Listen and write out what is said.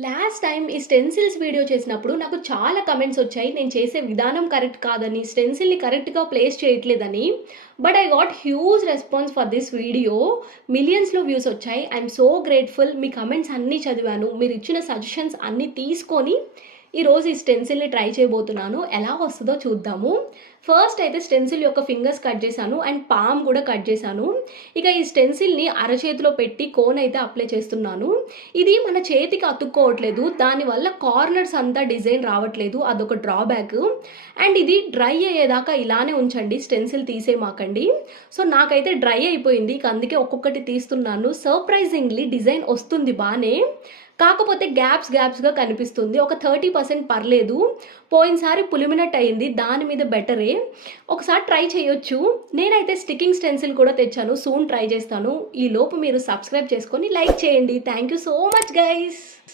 Last time ఈ stencils video చేసినప్పుడు నాకు చాలా కమెంట్స్ వచ్చాయి. నేను చేసే విధానం కరెక్ట్ కాదని, స్టెన్సిల్‌ని కరెక్ట్‌గా ప్లేస్ చేయట్లేదని. But I got huge response for this video. మిలియన్స్‌లో వ్యూస్ వచ్చాయి. I am so grateful. మీ కమెంట్స్ అన్నీ చదివాను. మీరిచ్చిన సజెషన్స్ అన్నీ తీసుకొని ఈరోజు ఈ స్టెన్సిల్‌ని ట్రై చేయబోతున్నాను. ఎలా వస్తదో చూద్దాము. ఫస్ట్ అయితే స్టెన్సిల్ యొక్క ఫింగర్స్ కట్ చేశాను అండ్ పామ్ కూడా కట్ చేశాను. ఇక ఈ స్టెన్సిల్‌ని అరచేతిలో పెట్టి కోన్ అయితే అప్లై చేస్తున్నాను. ఇది మన చేతికి అతుక్కోవట్లేదు. దానివల్ల కార్నర్స్ అంతా డిజైన్ రావట్లేదు. అదొక డ్రాబ్యాక్. అండ్ ఇది డ్రై అయ్యేదాకా ఇలానే ఉంచండి. స్టెన్సిల్ తీసేయమాకండి. సో నాకైతే డ్రై అయిపోయింది. ఇక అందుకే ఒక్కొక్కటి తీస్తున్నాను. సర్ప్రైజింగ్‌లీ డిజైన్ వస్తుంది బానే. కాకపోతే గ్యాప్స్‌గా కనిపిస్తుంది. ఒక 30% పర్లేదు. పోయినసారి పులిమినట్టు అయింది. దాని మీద బెటరే. ఒకసారి ట్రై చేయొచ్చు. నేనైతే స్టికింగ్ స్టెన్సిల్ కూడా తెచ్చాను. సూన్ ట్రై చేస్తాను. ఈలోపు మీరు సబ్స్క్రైబ్ చేసుకొని లైక్ చేయండి. Thank you so much guys.